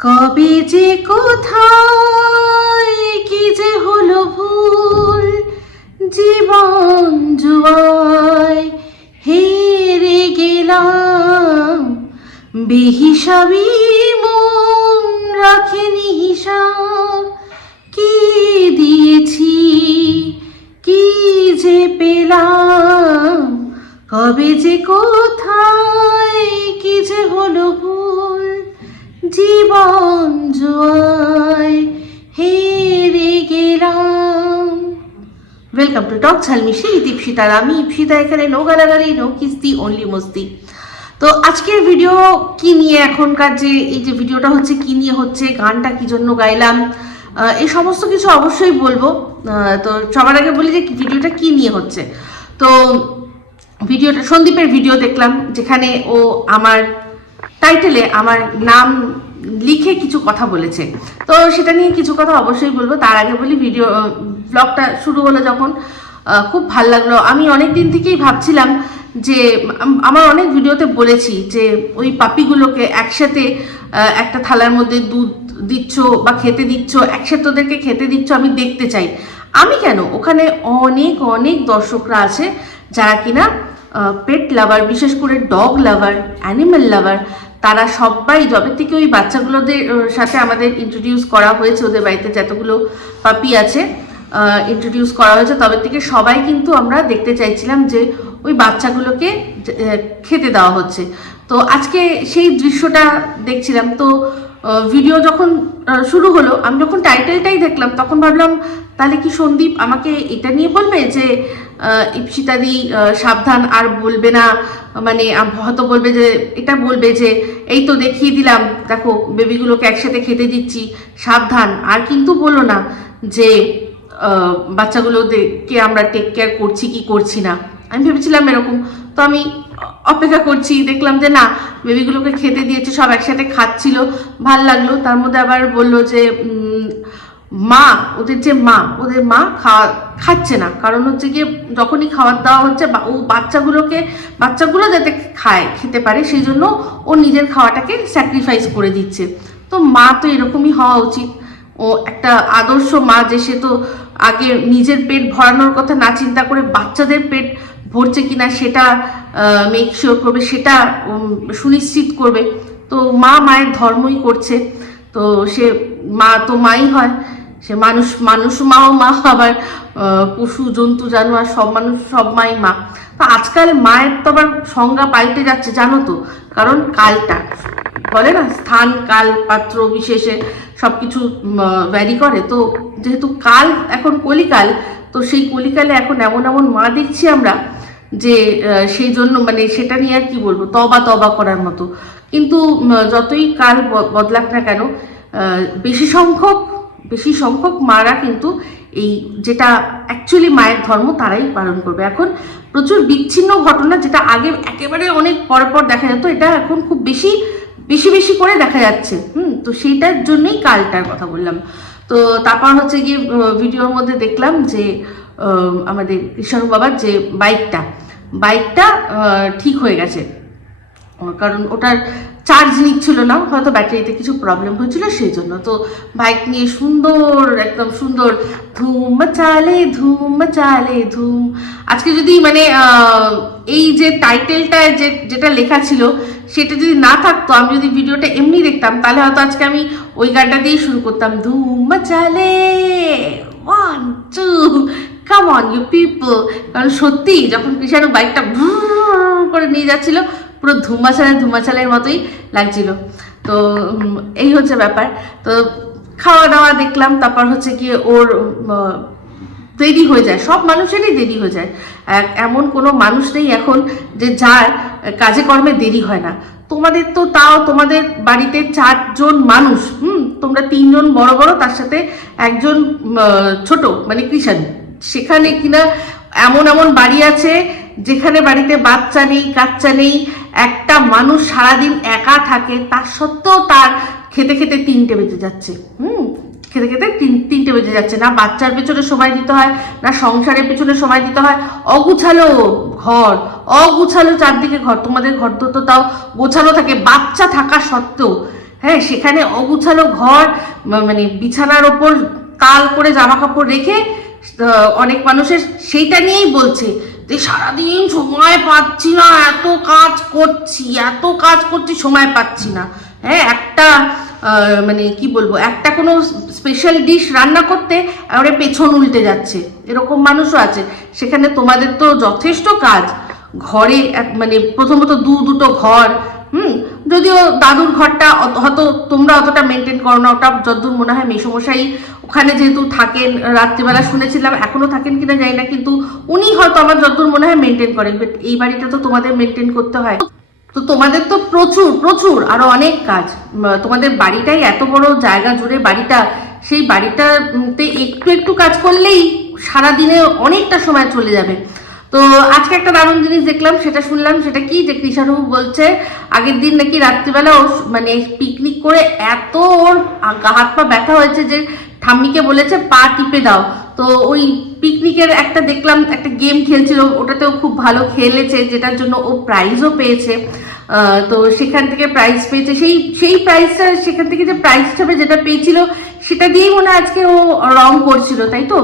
কবে যে কোথায়, কি যে হলো ভুল, জীবন জুয়ায় হেরে গেলাম। বেহিসাবি মন রাখেনি হিসাব, কি দিয়েছি, কি যে পেলাম। কবে যে কোথায়, কি যে হলো ভুল জীবন জুয়ায় হেরে গেলাম। ওয়েলকাম টু টক ঝালমিশি দীপশিতার আমি ইপসিতা এখানে নো গালাগালি নো কিস্তি অনলি মস্তি। তো আজকের ভিডিও কি নিয়ে এখনকার যে, এই যে ভিডিওটা হচ্ছে, কি নিয়ে হচ্ছে, গানটা কি জন্য গাইলাম এই সমস্ত কিছু অবশ্যই বলব। তো সবার আগে বলি যে ভিডিওটা কি নিয়ে হচ্ছে। তো ভিডিওটা সন্দীপের ভিডিও দেখলাম, যেখানে ও আমার টাইটেলে আমার নাম লিখে কিছু কথা বলেছে। তো সেটা নিয়ে কিছু কথা অবশ্যই বলব। তার আগে বলি ভিডিও ব্লগটা শুরু হলো যখন খুব ভালো লাগল। আমি অনেক দিন থেকেই ভাবছিলাম যে আমার অনেক ভিডিওতে বলেছি যে, ওই পাপিগুলোকে একসাথে একটা থালার মধ্যে দুধ দিচ্ছ বা খেতে দিচ্ছ, একসাথে ওদেরকে খেতে দিচ্ছ, আমি দেখতে চাই। আমি কেন? ওখানে অনেক অনেক দর্শকরা আছে যারা কিনা পেট লাভার বিশেষ করে ডগ লাভার অ্যানিম্যাল লাভার তারা সবাই যবে থেকে ওই বাচ্চাগুলোদের সাথে আমাদের ইন্ট্রোডিউস করা হয়েছে, ওদের বাড়িতে যতগুলো পাপি আছে ইন্ট্রোডিউস করা হয়েছে। তবে থেকে সবাই কিন্তু আমরা দেখতে চাইছিলাম যে ওই বাচ্চাগুলোকে খেতে দেওয়া হচ্ছে। তো আজকে সেই দৃশ্যটা দেখছিলাম। তো ভিডিও যখন শুরু হলো, আমি যখন টাইটেলটাই দেখলাম, তখন ভাবলাম, তাহলে কি সন্দীপ আমাকে এটা নিয়ে বলবে যে ইপসিতাদি সাবধান আর বলবে না মানে হয়তো বলবে যে, এটা বলবে যে, এই তো দেখিয়ে দিলাম, দেখো, বেবিগুলোকে একসাথে খেতে দিচ্ছি, সাবধান। আর কিন্তু বলো না যে বাচ্চাগুলোকে আমরা টেক কেয়ার করছি কি করছি না। আমি ভেবেছিলাম এরকম। তো আমি অপেক্ষা করছি, দেখলাম যে, না, বেবিগুলোকে খেতে দিয়েছে, সব একসাথে খাচ্ছিল। ভালো লাগল। তার মধ্যে আবার বলল যে মা, ওদের যে মা, ওদের মা খাওয়া খাচ্ছে না। কারণ হচ্ছে গিয়ে যখনই খাবার দেওয়া হচ্ছে ও বাচ্চাগুলোকে, বাচ্চাগুলো যাতে খায়, খেতে পারে, সেই জন্য ও নিজের খাওয়াটাকে স্যাক্রিফাইস করে দিচ্ছে। তো মা তো এরকমই হওয়া উচিত। ও একটা আদর্শ মা যে সে তো আগে নিজের পেট ভরানোর কথা না চিন্তা করে বাচ্চাদের পেট ভরছে কিনা, সেটা মেক শিওর করবে, সেটা সুনিশ্চিত করবে। তো মা মায়ের ধর্মই করছে। তো সে, মা তো মাই হয়। সে মানুষ মানুষ মাও মা, আবার পশু, জন্তু, জানোয়ার, সব মানুষ, সব মাই মা। তো আজকাল মায়ের তো আবার সংজ্ঞা পাল্টে যাচ্ছে, জানো তো? কারণ কালটা, বলে না? স্থান, কাল, পাত্র, বিশেষে সব কিছু ভ্যারি করে। তো যেহেতু কাল এখন কলিকাল, তো সেই কলিকালে এখন এমন এমন মা দেখছি আমরা যে সেই জন্য মানে সেটা নিয়ে আর কি বলব? তবা তবা করার মতো। কিন্তু যতই কাল বদলাক না কেন বেশি সংখ্যক বেশি সংখ্যক মারা কিন্তু এই যেটা অ্যাকচুয়ালি মায়ের ধর্ম তারাই পালন করবে। এখন প্রচুর বিচ্ছিন্ন ঘটনা যেটা আগে একেবারে অনেক পর পর দেখা যেত, এটা এখন খুব বেশি বেশি বেশি করে দেখা যাচ্ছে। হুম, তো সেইটার জন্যই কালটার কথা বললাম। তো তারপর হচ্ছে গিয়ে ভিডিওর মধ্যে দেখলাম যে আমাদের কৃষ্ণ বাবার যে বাইকটা বাইকটা ঠিক হয়ে গেছে। কারণ ওটার চার্জ নিচ্ছিল না, হয়তো ব্যাটারিতে কিছু প্রবলেম হয়েছিল সেই জন্য তো বাইক নিয়ে সুন্দর, একদম সুন্দর, ধুম চালে ধুম চালে, ধুম। আজকে যদি মানে এই যে টাইটেলটা যে, যেটা লেখা ছিল, সেটা যদি না থাকতো, আমি যদি ভিডিওটা এমনি দেখতাম, তাহলে হয়তো আজকে আমি ওই গানটা দিয়েই শুরু করতাম, ধুম চালে one two come on you people কারণ সত্যি যখন কৃষাণু বাইকটা করে নিয়ে যাচ্ছিল পুরো ধুমাচালে ধুমাচালের মতোই লাগছিল। তো এই হচ্ছে ব্যাপার। তো খাওয়া দাওয়া দেখলাম, তারপর হচ্ছে গিয়ে ওর দেরি হয়ে যায়। সব মানুষেরই দেরি হয়ে যায়। এমন কোনো মানুষ নেই এখন যে যার কাজে কর্মে দেরি হয় না। তোমাদের তো তাও তোমাদের বাড়িতে চারজন মানুষ, হুম? তোমরা তিনজন বড় বড়, তার সাথে একজন ছোট মানে কৃষাণ। সেখানে কিনা এমন এমন বাড়ি আছে, যেখানে বাড়িতে বাচ্চা নেই, কাচ্চা নেই একটা মানুষ সারাদিন একা থাকে, তার সত্ত্বেও তার খেতে খেতে তিনটে বেজে যাচ্ছে। হুম? খেতে খেতে তিন, তিনটে বেজে যাচ্ছে। না বাচ্চার পেছনে সময় দিতে হয়, না সংসারের পেছনে সময় দিতে হয়। অগুছালো ঘর, অগুছালো চারদিকে ঘর। তোমাদের ঘর তো তাও গোছালো থাকে, বাচ্চা থাকা সত্ত্বেও। হ্যাঁ সেখানে অগুছালো ঘর মানে বিছানার ওপর তাল করে জামা কাপড় রেখে অনেক মানুষের সেইটা নিয়েই বলছে। সারাদিন সময় পাচ্ছি না, এত কাজ করছি, এত কাজ করছি, সময় পাচ্ছি না। হ্যাঁ একটা মানে কি বলব, একটা কোনো স্পেশাল ডিশ রান্না করতে আমার পেছন উল্টে যাচ্ছে, এরকম মানুষও আছে। সেখানে তোমাদের তো যথেষ্ট কাজ। ঘরে মানে প্রথমত দু দুটো ঘর, হুম? যদিও দাদুর ঘরটা হয়তো তোমরা অতটা মেনটেন করো না, ওটা যতদূর মনে হয় মেসমশাই ওখানে যেহেতু থাকেন, রাত্রিবেলা শুনেছিলাম, এখনও থাকেন কিনা জানি না, কিন্তু উনি হয়তো আমার যতদূর মনে হয় মেনটেন করেন বাট এই বাড়িটা তো তোমাদের মেনটেন করতে হয়। তো তোমাদের তো প্রচুর প্রচুর, আরও অনেক কাজ। তোমাদের বাড়িটাই এত বড় জায়গা জুড়ে বাড়িটা, সেই বাড়িটাতে একটু একটু কাজ করলেই সারাদিনে অনেকটা সময় চলে যাবে। তো আজকে একটা দারুণ জিনিস দেখলাম, সেটা শুনলাম, সেটা কি যে কৃষাণু বলছে, আগের দিন নাকি রাত্রিবেলা ও মানে পিকনিক করে এত ওর হাত পা ব্যথা হয়েছে যে ঠাম্মিকে বলেছে, পা টিপে দাও। তো ওই পিকনিকের একটা দেখলাম, একটা গেম খেলছিল, ওটাতেও খুব ভালো খেলেছে, যেটার জন্য ও প্রাইজও পেয়েছে। তো সেখান থেকে প্রাইজ পেয়েছে। সেই সেই প্রাইজটা সেখান থেকে যে প্রাইজ হিসাবে যেটা পেয়েছিল, সেটা দিয়েই মনে আজকে ও রং করছিল, তাই তো?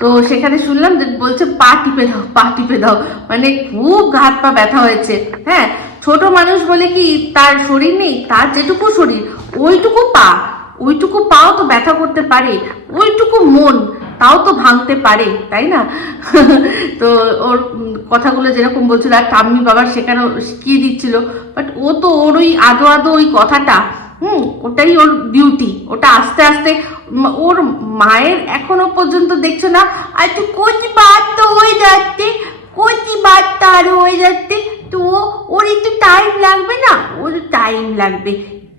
তো সেখানে শুনলাম যে বলছে পা টিপে দাও, পা টিপে দাও। মানে খুব হাত পা ব্যথা হয়েছে। হ্যাঁ ছোট মানুষ বলে কি তার শরীর নেই? তার যেটুকু শরীর, ওইটুকু পা। ওইটুকু পাও তো ব্যথা করতে পারে, ওইটুকু মন, তাও তো ভাঙতে পারে, তাই না? তো ওর কথাগুলো যেরকম বলছিল, আর ঠাম্মি বাবার সেখানেও শিখিয়ে দিচ্ছিল? বাট ও তো ওর ওই আদো আদো ওই কথাটা হুম, ওটাই ওর বিউটি ওটা আস্তে আস্তে ওর মায়ের এখনও পর্যন্ত দেখছ না? আর একটু বাদ তো হয়ে যাচ্ছে, কচি বাদ তার হয়ে যাচ্ছে। তো ওর একটু টাইম লাগবে না? ওর টাইম লাগবে।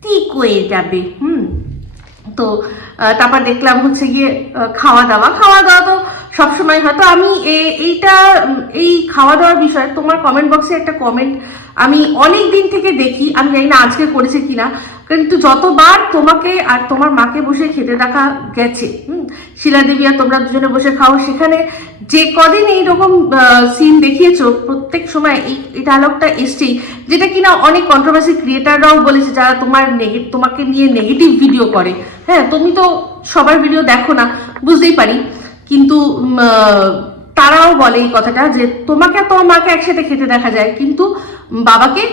ঠিক হয়ে যাবে, হুম। তো তারপর দেখলাম হচ্ছে গিয়ে খাওয়া দাওয়া খাওয়া দাওয়া তো সবসময় হয়তো আমি এইটা এই খাওয়া দাওয়ার বিষয়ে তোমার কমেন্ট বক্সে একটা কমেন্ট আমি অনেক দিন থেকে দেখি। আমি জানি না আজকে করেছে কিনা। কিন্তু যতবার তোমাকে আর তোমার মাকে বসে খেতে দেখা গেছে শিলা দেবী আর তোমরা দুজনে বসে খাও, সেখানে যে কদিন এইরকম সিন দেখিয়েছো, প্রত্যেক সময় এই এই ডায়লগটা এসছেই, যেটা কিনা অনেক কন্ট্রোভার্সি ক্রিয়েটাররাও বলেছে যারা তোমার নেগে তোমাকে নিয়ে নেগেটিভ ভিডিও করে। হ্যাঁ তুমি তো সবার ভিডিও দেখো না, বুঝতেই পারি। কিন্তু তারাও বলে এই কথাটা যে তোমাকে তো মাকে একসাথে খেতে দেখা যায়, কিন্তু বাবাকে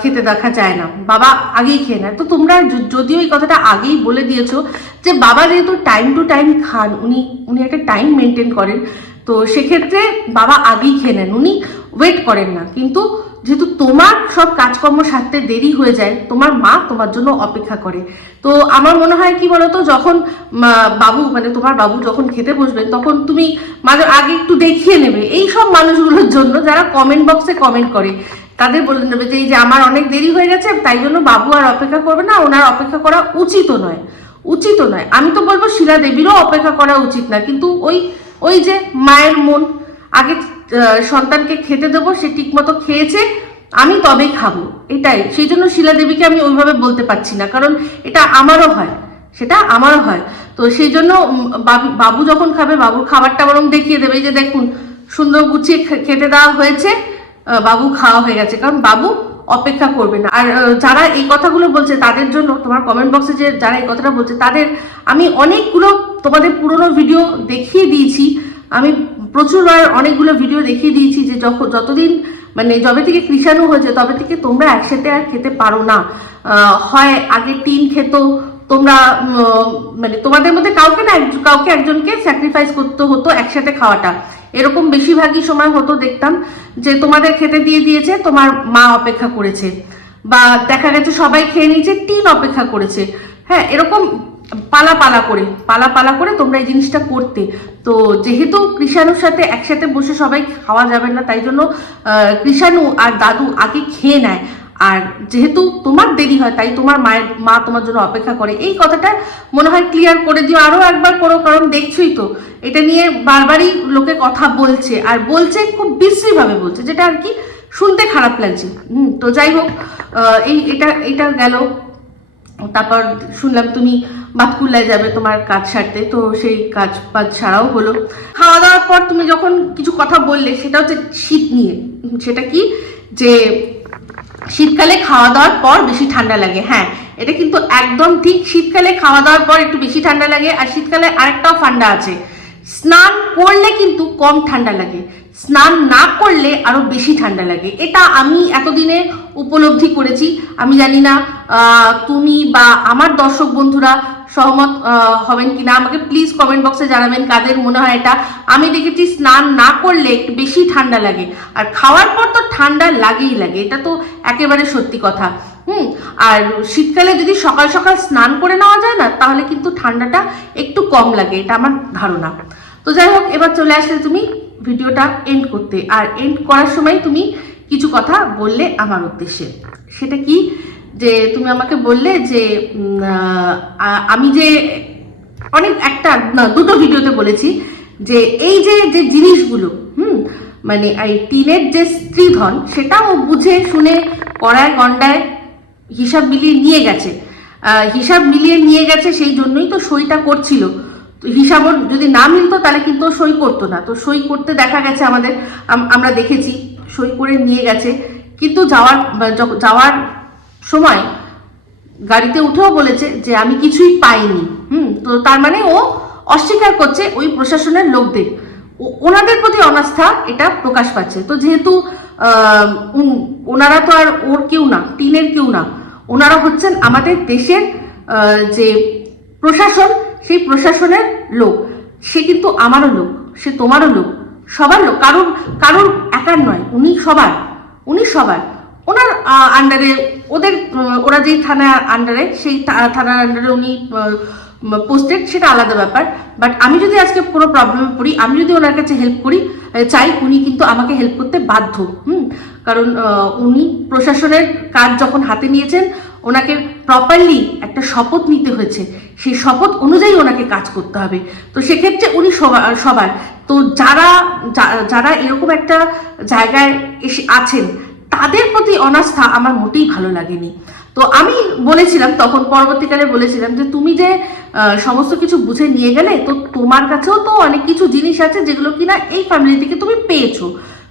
খেতে দেখা যায় না। বাবা আগেই খেয়ে নেয়। তো তোমরা যদিও এই কথাটা আগেই বলে দিয়েছ যে বাবা যেহেতু টাইম টু টাইম খান, উনি উনি একটা টাইম মেনটেন করেন, তো সেক্ষেত্রে বাবা আগেই খেয়ে নেন। উনি ওয়েট করেন না। কিন্তু যেহেতু তোমার সব কাজকর্ম সারতে দেরি হয়ে যায়, তোমার মা তোমার জন্য অপেক্ষা করে। তো আমার মনে হয় কি বলতো, যখন বাবু মানে তোমার বাবু যখন খেতে বসবেন তখন তুমি মাঝে আগে একটু দেখিয়ে নেবে। এই সব মানুষগুলোর জন্য যারা কমেন্ট বক্সে কমেন্ট করে, তাদের বলে নেবে যে, এই যে আমার অনেক দেরি হয়ে গেছে, তাই জন্য বাবু আর অপেক্ষা করবে না, ওনার অপেক্ষা করা উচিত নয়। উচিত নয়। আমি তো বলব শিলা দেবীরও অপেক্ষা করা উচিত না। কিন্তু ওই ওই যে মায়ের মন, আগে সন্তানকে খেতে দেবো, সে ঠিকমতো খেয়েছে, আমি তবেই খাব। এটাই। সেই জন্য শিলা দেবীকে আমি ওইভাবে বলতে পারছি না, কারণ এটা আমারও হয়। সেটা আমারও হয়। তো সেই জন্য বাবু যখন খাবে, বাবুর খাবারটা বরং দেখিয়ে দেবে। যে দেখুন, সুন্দর গুছিয়ে খেতে দেওয়া হয়েছে বাবু খাওয়া হয়ে গেছে। কারণ বাবু অপেক্ষা করবে না। আর যারা এই কথাগুলো বলছে, তাদের জন্য তোমার কমেন্ট বক্সে যে যারা এই কথাটা বলছে, তাদের আমি অনেকগুলো তোমাদের পুরনো ভিডিও দেখিয়ে দিয়েছি। আমি প্রচুরবার অনেকগুলো ভিডিও দেখিয়ে দিয়েছি যে যখন যতদিন মানে যবে থেকে কৃষাণু হয়েছে, তবে থেকে তোমরা একসাথে আর খেতে পারো না। হয় আগে টিন খেত, তোমরা মানে তোমাদের মধ্যে কাউকে না কাউকে একজনকে স্যাক্রিফাইস করতে হতো একসাথে খাওয়াটা। এরকম বেশিরভাগই সময় হতো দেখতাম যে তোমাদের খেতে দিয়ে দিয়েছে, তোমার মা অপেক্ষা করেছে। বা দেখা গেছে সবাই খেয়ে নিয়েছে, টিন অপেক্ষা করেছে। হ্যাঁ এরকম পালা পালা করে, পালা পালা করে তোমরা এই জিনিসটা করতে। তো যেহেতু কৃষাণুর সাথে একসাথে বসে সবাই খাওয়া যাবে না, তাই জন্য কৃষাণু আর দাদু আগে খেয়ে নেয়। আর যেহেতু তোমার দেরি হয়, তাই তোমার মায়ের, মা তোমার জন্য অপেক্ষা করে। এই কথাটা মনে হয় ক্লিয়ার করে দিও। আরও একবার করো, কারণ দেখছোই তো, এটা নিয়ে বারবারই লোকে কথা বলছে। আর বলছে খুব বিশ্রীভাবে বলছে, যেটা আর কি শুনতে খারাপ লাগছে। হুম, তো যাই হোক এই, এটা এটা গেল। তারপর শুনলাম তুমি বাতকুল্লায় যাবে তোমার কাজ সারতে, তো সেই কাজ বাজ ছাড়াও হলো। খাওয়া দাওয়ার পর তুমি যখন কিছু কথা বললে, সেটা হচ্ছে শীত নিয়ে। সেটা কি? যে শীতকালে খাওয়া দাওয়ার পর বেশি ঠান্ডা লাগে। হ্যাঁ এটা কিন্তু একদম ঠিক। শীতকালে খাওয়া দাওয়ার পর একটু বেশি ঠান্ডা লাগে, আর শীতকালে আরেকটাও ঠান্ডা আছে। স্নান করলে কিন্তু কম ঠান্ডা লাগে। স্নান না করলে আরও বেশি ঠান্ডা লাগে। এটা আমি এতদিনে উপলব্ধি করেছি। আমি জানি না তুমি বা আমার দর্শক বন্ধুরা সহমত হবেন কিনা। আমাকে প্লিজ কমেন্ট বক্সে জানাবেন কাদের মনে হয় এটা। আমি দেখেছি স্নান না করলে একটু বেশি ঠান্ডা লাগে। আর খাওয়ার পর তো ঠান্ডা লাগেই লাগে। এটা তো একেবারে সত্যি কথা। হুম, আর শীতকালে যদি সকাল সকাল স্নান করে নেওয়া যায় না, তাহলে কিন্তু ঠান্ডাটা একটু কম লাগে। এটা আমার ধারণা। তো যাই হোক, এবার চলে আসলে তুমি ভিডিওটা এন্ড করতে। আর এন্ড করার সময় তুমি কিছু কথা বললে আমার উদ্দেশ্যে। সেটা কি? যে তুমি আমাকে বললে যে আমি যে অনেক একটা, না, দুটো ভিডিওতে বলেছি যে এই যে যে জিনিসগুলো, হুম মানে এই টিনের যে স্ত্রীধন সেটাও বুঝে, শুনে কড়ায় গন্ডায় হিসাব মিলিয়ে নিয়ে গেছে। হিসাব মিলিয়ে নিয়ে গেছে সেই জন্যই তো সইটা করছিল। হিসাব যদি না মিলতো, তাহলে কিন্তু সই করতো না। তো সই করতে দেখা গেছে আমাদের আমরা দেখেছি। সই করে নিয়ে গেছে। কিন্তু যাওয়ার যাওয়ার সময় গাড়িতে উঠেও বলেছে যে, আমি কিছুই পাইনি। হুম, তো তার মানে ও অস্বীকার করছে ওই প্রশাসনের লোকদের। ওনাদের প্রতি অনাস্থা এটা প্রকাশ পাচ্ছে। তো যেহেতু ওনারা তো আর ওর কেউ না, টিনের কেউ না, ওনারা হচ্ছেন আমাদের দেশের যে প্রশাসন, সেই প্রশাসনের লোক। সে কিন্তু আমারও লোক, সে তোমারও লোক। সবার লোক, কারোর কারোর একার নয়, উনি সবার উনি সবার। ওনার আন্ডারে ওদের ওরা যেই থানা আন্ডারে সেই থানার আন্ডারে উনি পোস্টেড সেটা আলাদা ব্যাপার। বাট আমি যদি আজকে কোনো প্রবলেমে পড়ি, আমি যদি ওনার কাছে হেল্প করি চাই উনি কিন্তু আমাকে হেল্প করতে বাধ্য, হুম? কারণ উনি প্রশাসনের কাজ যখন হাতে নিয়েছেন, ওনাকে প্রপারলি একটা শপথ নিতে হয়েছে। সেই শপথ অনুযায়ী ওনাকে কাজ করতে হবে। তো সেক্ষেত্রে উনি সবা- সবার। তো যারা যারা এরকম একটা জায়গায় এসে আছেন, তাদের প্রতি অনাস্থা আমার মোটেই ভালো লাগেনি। তো আমি বলেছিলাম, তখন পরবর্তীকালে বলেছিলাম যে, তুমি যে সমস্ত কিছু বুঝে নিয়ে গেলে, তো তোমার কাছেও তো অনেক কিছু জিনিস আছে যেগুলো কিনা এই ফ্যামিলি থেকে তুমি পেয়েছ।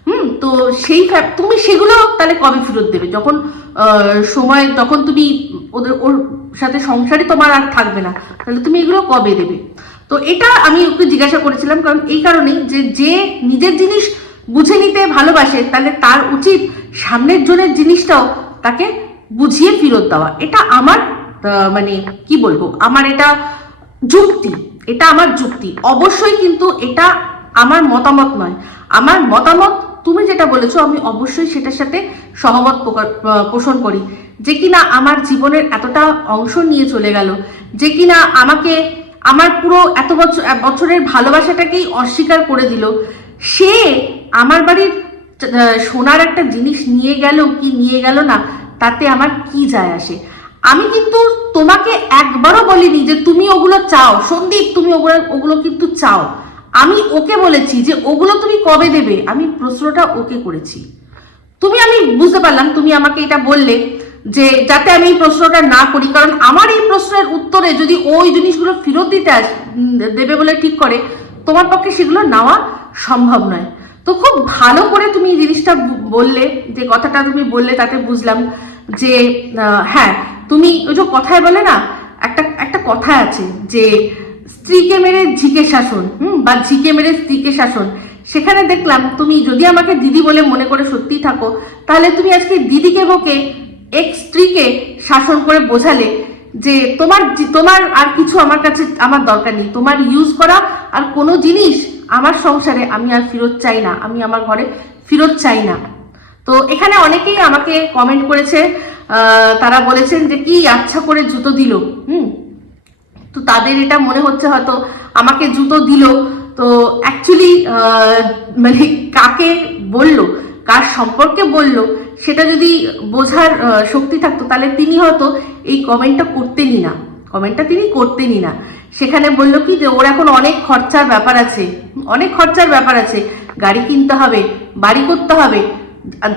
হুম, তো সেই তুমি সেগুলো তাহলে কবে ফেরত দেবে? যখন সময়, তখন তুমি ওদের, ওর সাথে সংসারই তোমার আর থাকবে না। তাহলে তুমি এগুলো কবে দেবে? তো এটা আমি ওকে জিজ্ঞাসা করেছিলাম, কারণ এই কারণেই যে যে নিজের জিনিস বুঝে নিতে ভালোবাসে, তাহলে তার উচিত সামনের জনের জিনিসটাও তাকে বুঝিয়ে ফেরত দেওয়া। এটা আমার মানে কি বলব, আমার এটা যুক্তি, এটা আমার যুক্তি। অবশ্যই কিন্তু এটা আমার মতামত নয়। আমার মতামত তুমি যেটা বলেছ, আমি অবশ্যই সেটার সাথে সহমত পোষণ করি। যে কিনা আমার জীবনের এতটা অংশ নিয়ে চলে গেল, যে কিনা আমাকে, আমার পুরো এত বছর বছরের ভালোবাসাটাকেই অস্বীকার করে দিল। সে আমার বাড়ির সোনার একটা জিনিস নিয়ে গেল কি নিয়ে গেল না, তাতে আমার কি যায় আসে? আমি কিন্তু তোমাকে একবারও বলিনি যে তুমি ওগুলো চাও। সন্দীপ, তুমি ওগুলো ওগুলো কিন্তু চাও। আমি ওকে বলেছি যে ওগুলো তুমি কবে দেবে? আমি প্রশ্নটা ওকে করেছি। তুমি আমি বুঝতে পারলাম, তুমি আমাকে এটা বললে যে যাতে আমি এই প্রশ্নটা না করি, কারণ আমার এই প্রশ্নের উত্তরে যদি ওই জিনিসগুলো ফেরত দিতে দেবে বলে ঠিক করে, তোমার পক্ষে সেগুলো নেওয়া সম্ভব নয়। তো খুব ভালো করে তুমি এই জিনিসটা বললে, যে কথাটা তুমি বললে তাতে বুঝলাম যে হ্যাঁ তুমি ওই যে কথায় বলে না, একটা একটা কথা আছে যে স্ত্রীকে মেরে ঝিকে শাসন, হুম, বা ঝিকে মেরে স্ত্রীকে শাসন। সেখানে দেখলাম তুমি যদি আমাকে দিদি বলে মনে করে সত্যি থাকো, তাহলে তুমি আজকে দিদিকে বকে এক স্ত্রীকে শাসন করে বোঝালে যে তোমার তোমার আর কিছু আমার কাছে আমার দরকার নেই। তোমার ইউজ করা আর কোনো জিনিস আমার সংসারে আমি আর ফেরত চাই না। আমি আমার ঘরে ফেরত চাই না। তো এখানে অনেকেই আমাকে কমেন্ট করেছে তারা বলেছেন যে কি আচ্ছা করে জুতো দিল, হুম। তো তাদের এটা মনে হচ্ছে হয়তো আমাকে জুতো দিল। তো অ্যাকচুয়ালি মানে কাকে বলল, কার সম্পর্কে বলল, সেটা যদি বোঝার শক্তি থাকতো, তাহলে তিনি হয়তো এই কমেন্টটা করতেনই না। কমেন্টটা তিনি করতেনই না। সেখানে বলল কি যে, ওর এখন অনেক খরচার ব্যাপার আছে, অনেক খরচার ব্যাপার আছে। গাড়ি কিনতে হবে, বাড়ি করতে হবে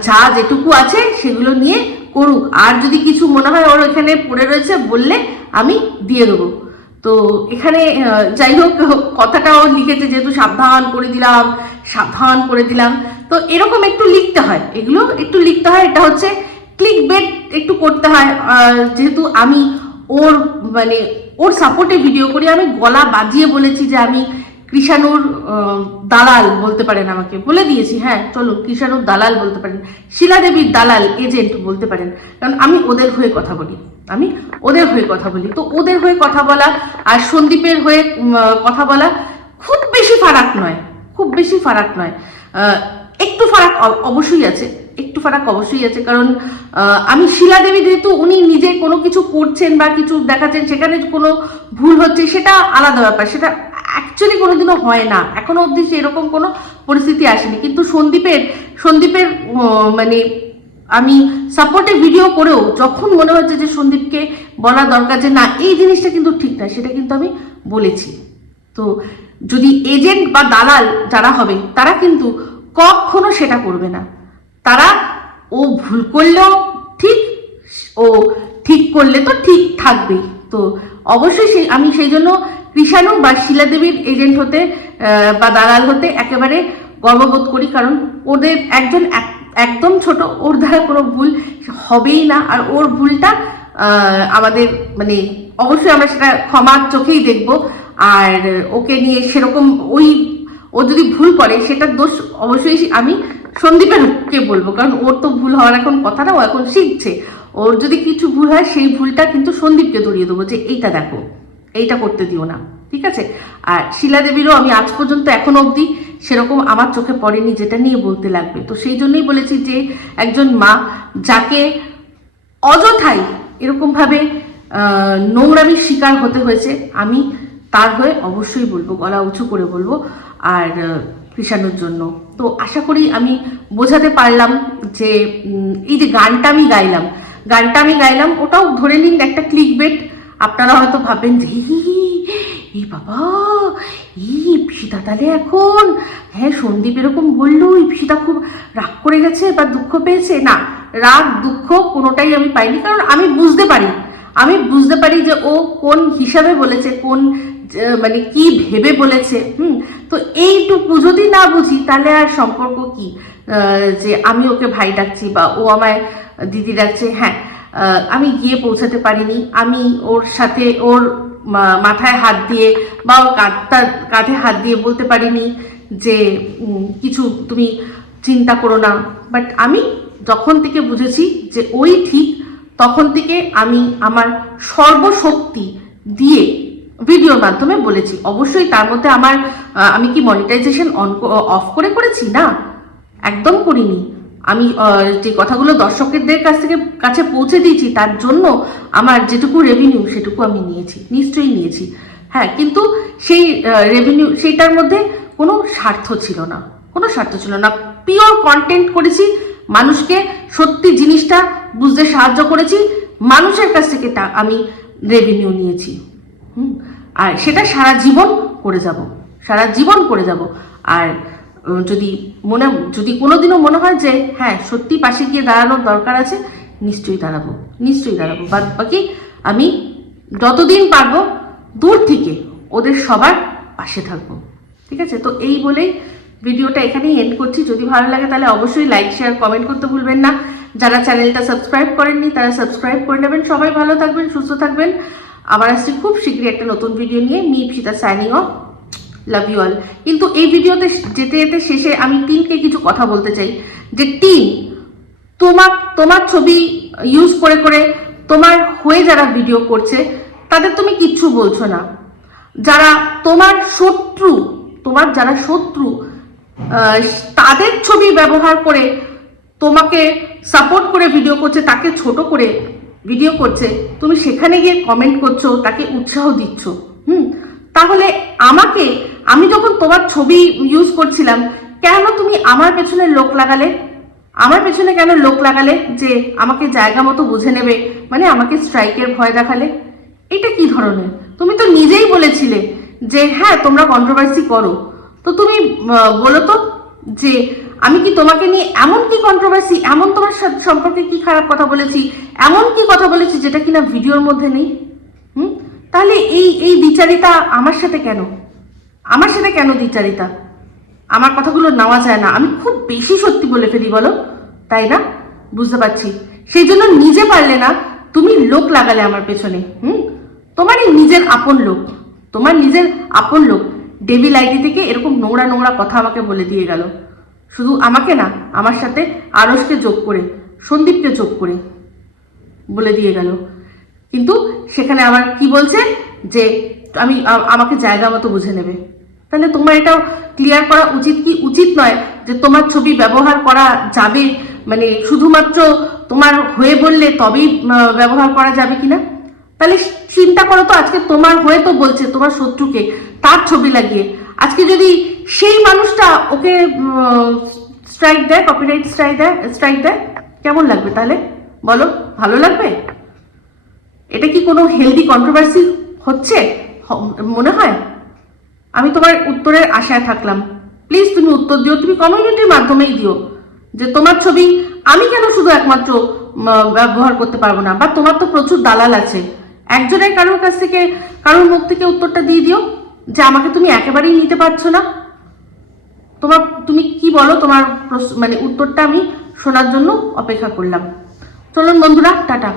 যা যেটুকু আছে সেগুলো নিয়ে করুক। আর যদি কিছু মনে হয় ওর এখানে পড়ে রয়েছে, বললে আমি দিয়ে দেবো। তো এখানে যাই হোক কথাটাও লিখেছে যেহেতু সাবধান করে দিলাম, সাবধান করে দিলাম। তো এরকম একটু লিখতে হয়। এগুলো একটু লিখতে হয়, এটা হচ্ছে ক্লিক বেট একটু করতে হয়। যেহেতু আমি ওর মানে ওর সাপোর্টে ভিডিও করি, আমি গলা বাজিয়ে বলেছি যে আমি কৃষাণুর দালাল বলতে পারেন আমাকে। বলে দিয়েছি হ্যাঁ চলো, কৃষাণুর দালাল বলতে পারেন। শিলাদেবীর দালাল এজেন্ট বলতে পারেন। কারণ আমি ওদের হয়ে কথা বলি। আমি ওদের হয়ে কথা বলি। তো ওদের হয়ে কথা বলা আর সন্দীপের হয়ে কথা বলা খুব বেশি ফারাক নয়, খুব বেশি ফারাক নয়। একটু ফারাক অবশ্যই আছে, একটু ফারাক অবশ্যই আছে, কারণ আমি শিলা দেবী যেহেতু উনি নিজে কোনো কিছু করছেন বা কিছু দেখাচ্ছেন, সেখানে কোনো ভুল হচ্ছে, সেটা আলাদা ব্যাপার, সেটা অ্যাকচুয়ালি কোনোদিনও হয় না। এখনও অবধি সেরকম কোনো পরিস্থিতি আসেনি। কিন্তু সন্দীপের সন্দীপের মানে আমি সাপোর্টে ভিডিও করেও যখন মনে হচ্ছে যে সন্দীপকে বলা দরকার যে না, এই জিনিসটা কিন্তু ঠিক না, সেটা কিন্তু আমি বলেছি। তো যদি এজেন্ট বা দালাল যারা হবে, তারা কিন্তু কখনো সেটা করবে না। তারা ও ভুল করলেও ঠিক, ও ঠিক করলে তো ঠিক থাকবেই। তো অবশ্যই সেই, আমি সেই জন্য কৃষাণু বা শিলা দেবীর এজেন্ট হতে বা দালাল হতে একেবারে গর্ববোধ করি, কারণ ওদের একজন এক- একদম ছোট, ওর দ্বারা কোনো ভুল হবেই না। আর ওর ভুলটা আমাদের মানে অবশ্যই আমরা সেটা ক্ষমার চোখেই দেখব। আর ওকে নিয়ে সেরকম ওই, ও যদি ভুল করে, সেটার দোষ অবশ্যই আমি সন্দীপেরকে বলব। কারণ ওর তো ভুল হওয়ার এখন কথা না ও এখন শিখছে। ওর যদি কিছু ভুল হয়, সেই ভুলটা কিন্তু সন্দীপকে ধরিয়ে দেবো যে, এইটা দেখো, এইটা করতে দিও না। ঠিক আছে? আর শিলা দেবীরও আমি আজ পর্যন্ত, এখনও অবধি সেরকম আমার চোখে পড়েনি যেটা নিয়ে বলতে লাগবে। তো সেই জন্যই বলেছি যে একজন মা যাকে অযথাই এরকমভাবে আহ, নোংরামির শিকার হতে হয়েছে আমি তার হয়ে অবশ্যই বলব গলা উঁচু করে বলব আর কৃষাণুর জন্য। তো আশা করি আমি বোঝাতে পারলাম যে এই যে গানটা আমি গাইলাম গানটা আমি গাইলাম ওটাও ধরে নিন একটা ক্লিক বেট আপনারা হয়তো ভাবেন যে "ই, এই বাবা ই সীতা তাহলে এখন? হ্যাঁ সন্দীপ এরকম বলল সীতা খুব রাগ করে গেছে বা দুঃখ পেয়েছে? না রাগ দুঃখ কোনোটাই আমি পাইনি কারণ আমি বুঝতে পারি আমি বুঝতে পারি যে ও কোন হিসাবে বলেছে কোন মানে কি ভেবে বলেছে হুম? তো এইটুকু যদি না বুঝি তাহলে আর সম্পর্ক কি? যে আমি ওকে ভাই ডাকছি বা ও আমায় দিদি ডাকছে হ্যাঁ আমি গিয়ে পৌঁছাতে পারিনি। আমি ওর সাথে ওর মাথায় হাত দিয়ে বা ওর কাঁধে হাত দিয়ে বলতে পারিনি যে কিছু তুমি চিন্তা করো না। বাট আমি যখন থেকে বুঝেছি যে ওই ঠিক, তখন থেকে আমি আমার সর্বশক্তি দিয়ে ভিডিওর মাধ্যমে বলেছি। অবশ্যই তার মধ্যে আমার আমি কি মনিটাইজেশন অন অফ করে করেছি? না, একদম করিনি। আমি যে কথাগুলো দর্শকদের কাছ থেকে কাছে পৌঁছে দিয়েছি, তার জন্য আমার যেটুকু রেভিনিউ সেটুকু আমি নিয়েছি, নিশ্চয়ই নিয়েছি। হ্যাঁ কিন্তু সেই রেভিনিউ সেইটার মধ্যে কোনো স্বার্থ ছিল না, কোনো স্বার্থ ছিল না। পিওর কন্টেন্ট করেছি, মানুষকে সত্যি জিনিসটা বুঝতে সাহায্য করেছি, মানুষের কাছ থেকে টা- আমি রেভিনিউ নিয়েছি। হুম, আর সেটা সারা জীবন করে যাব, সারা জীবন করে যাব। আর যদি মনে যদি কোনোদিনও মনে হয় যে হ্যাঁ সত্যি পাশে গিয়ে দাঁড়ানোর দরকার আছে, নিশ্চয়ই দাঁড়াবো নিশ্চয়ই দাঁড়াবো। বাদ বাকি আমি যতদিন পারব দূর থেকে ওদের সবার পাশে থাকব। ঠিক আছে? তো এই বলেই ভিডিওটা এখানেই এন্ড করছি। যদি ভালো লাগে তাহলে অবশ্যই লাইক শেয়ার কমেন্ট করতে ভুলবেন না। যারা চ্যানেলটা সাবস্ক্রাইব করেননি, তারা সাবস্ক্রাইব করে নেবেন। সবাই ভালো থাকবেন, সুস্থ থাকবেন। আবার আসছি খুব শীঘ্রই একটা নতুন ভিডিও নিয়ে। Me Ipsita signing off love you all কিন্তু এই ভিডিওতে যেতে যেতে শেষে আমি টিমকে কিছু কথা বলতে চাই। যে টিম তোমার তোমার ছবি ইউজ করে করে তোমার হয়ে যারা ভিডিও করছে, তাদের তুমি কিচ্ছু বলছো না। যারা তোমার শত্রু, তোমার যারা শত্রু তাদের ছবি ব্যবহার করে তোমাকে সাপোর্ট করে ভিডিও করছে, তাকে ছোট করে ভিডিও করছে, তুমি সেখানে গিয়ে কমেন্ট করছ, তাকে উৎসাহ দিচ্ছ। হুম? তাহলে আমাকে আমি যখন তোমার ছবি ইউজ করছিলাম, কেন তুমি আমার পেছনে লোক লাগালে? আমার পেছনে কেন লোক লাগালে যে আমাকে জায়গা মতো বুঝে নেবে? মানে আমাকে স্ট্রাইকের ভয় দেখালে? এটা কি ধরনের? তুমি তো নিজেই বলেছিলে যে হ্যাঁ তোমরা কন্ট্রোভার্সি করো। তো তুমি বলো তো যে, আমি কি তোমাকে নিয়ে এমন কি কন্ট্রোভার্সি এমন তোমার সম্পর্কে কি খারাপ কথা বলেছি, এমন কি কথা বলেছি যেটা কিনা ভিডিওর মধ্যে নেই? হুম? তাহলে এই এই বিচারিতা আমার সাথে কেন? আমার সেটা কেন বিচারিতা আমার কথাগুলো নেওয়া যায় না। আমি খুব বেশি সত্যি বলে ফেলি, বলো? তাই না? বুঝতে পারছি। সেই জন্য নিজে পারলে না, তুমি লোক লাগালে আমার পেছনে, হুম? তোমারই নিজের আপন লোক, তোমার নিজের আপন লোক ডেভিল আইডি থেকে এরকম নোংরা নোংরা কথা আমাকে বলে দিয়ে গেল। শুধু আমাকে না, আমার সাথে আরসকে যোগ করে, সন্দীপকে যোগ করে বলে দিয়ে গেল। কিন্তু সেখানে আমার কি বলছে? যে আমি আমাকে জায়গা মতো বুঝে নেবে। তাহলে তোমার এটাও ক্লিয়ার করা উচিত কি? উচিত নয় যে তোমার ছবি ব্যবহার করা যাবে মানে শুধুমাত্র তোমার হয়ে বললে তবেই ব্যবহার করা যাবে কিনা? তাহলে চিন্তা করো তো, আজকে তোমার হয়ে তো বলছে, তোমার শত্রুকে, তার ছবি লাগিয়ে। আজকে যদি সেই মানুষটা ওকে স্ট্রাইক দেয় কপিরাইট স্ট্রাইক দেয় স্ট্রাইক দেয়, কেমন লাগবে তাহলে? বলো, ভালো লাগবে? এটা কি কোনো হেলদি কন্ট্রোভার্সি হচ্ছে? মনে হয়? আমি তোমার উত্তরের আশায় থাকলাম। প্লিজ তুমি উত্তর দিও, তুমি কমিউনিটির মাধ্যমেই দিও। যে তোমার ছবি আমি কেন শুধু একমাত্র ব্যবহার করতে পারব না? বা তোমার তো প্রচুর দালাল আছে। একজনের কারোর কাছ থেকে, কারোর মুখ থেকে উত্তরটা দিয়ে দিও, যে আমাকে তুমি একেবারেই নিতে পারছ না। তোমার, তুমি কি বলো তোমার মানে উত্তরটা আমি শোনার জন্য অপেক্ষা করলাম। চলুন বন্ধুরা, টাটা।